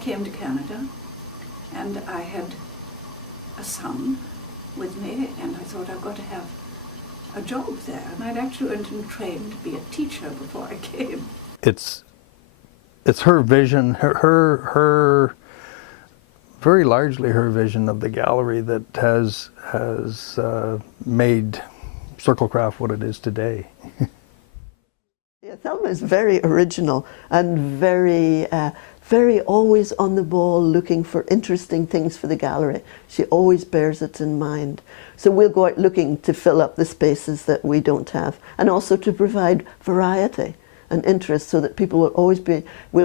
came to Canada, and I had a son with me, and I thought I've got to have a job there. And I'd actually went and trained to be a teacher before I came. It's her vision, her very largely her vision of the gallery that has made Circlecraft what it is today. Yeah, Thelma is very original and very always on the ball, looking for interesting things for the gallery. She always bears it in mind. So we'll go out looking to fill up the spaces that we don't have, and also to provide variety and interest, so that people will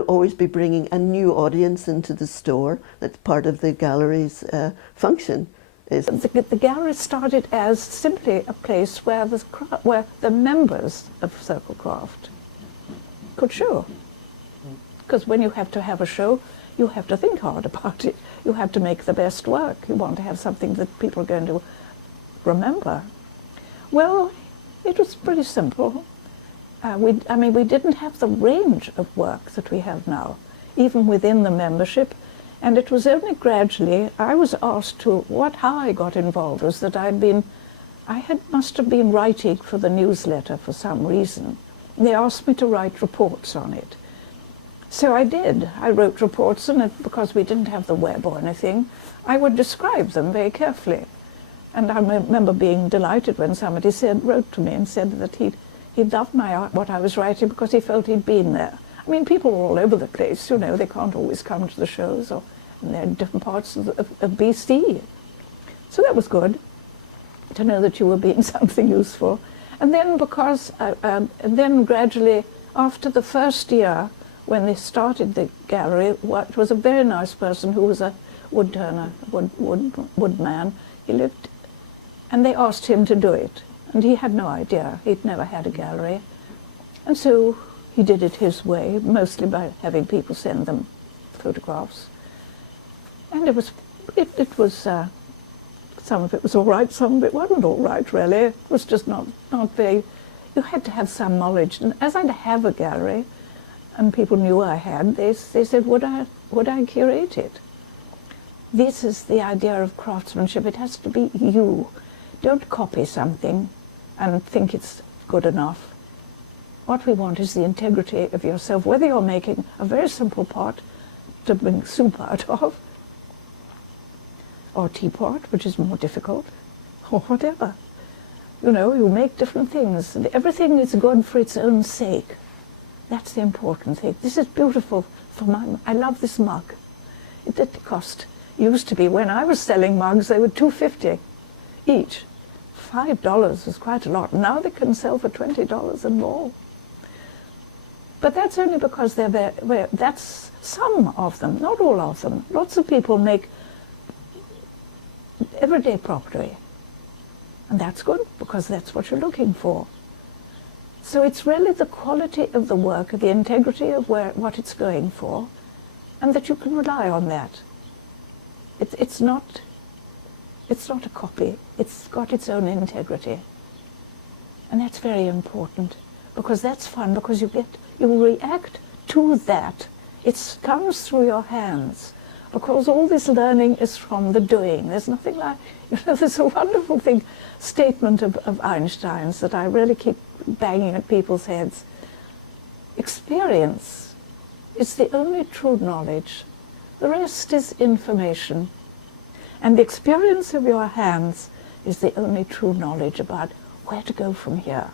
always be bringing a new audience into the store. That's part of the gallery's function. The gallery started as simply a place where the members of Circlecraft could show. Because when you have to have a show, you have to think hard about it. You have to make the best work. You want to have something that people are going to remember. Well, it was pretty simple. We didn't have the range of work that we have now, even within the membership. And it was only gradually, I was asked to, how I got involved was that must have been writing for the newsletter for some reason. They asked me to write reports on it. So I did. I wrote reports, and because we didn't have the web or anything, I would describe them very carefully. And I remember being delighted when somebody wrote to me and said that he loved what I was writing because he felt he'd been there. I mean, people are all over the place, you know, they can't always come to the shows, and they're in different parts of BC. So that was good, to know that you were being something useful. And then and then gradually, after the first year, when they started the gallery, it was a very nice person who was a woodturner, woodman. He lived, and they asked him to do it. And he had no idea. He'd never had a gallery. And so he did it his way, mostly by having people send them photographs. And it was some of it was all right, some of it wasn't all right, really. It was just not very, you had to have some knowledge. And as I'd have a gallery, and people knew I had, they said, would I curate it? This is the idea of craftsmanship. It has to be you. Don't copy something and think it's good enough. What we want is the integrity of yourself, whether you're making a very simple pot to bring soup out of, or teapot, which is more difficult, or whatever. You know, you make different things. And everything is good for its own sake. That's the important thing. This is beautiful I love this mug. It did cost, used to be, when I was selling mugs, they were $2.50 each. $5 was quite a lot. Now they can sell for $20 and more. But that's only because that's some of them, not all of them. Lots of people make everyday pottery. And that's good, because that's what you're looking for. So it's really the quality of the work, the integrity of what it's going for, and that you can rely on that. It's not a copy. It's got its own integrity. And that's very important, because that's fun, because you react to that. It comes through your hands, because all this learning is from the doing. There's nothing like, there's a wonderful statement of Einstein's that I really keep banging at people's heads. Experience is the only true knowledge. The rest is information. And the experience of your hands is the only true knowledge about where to go from here.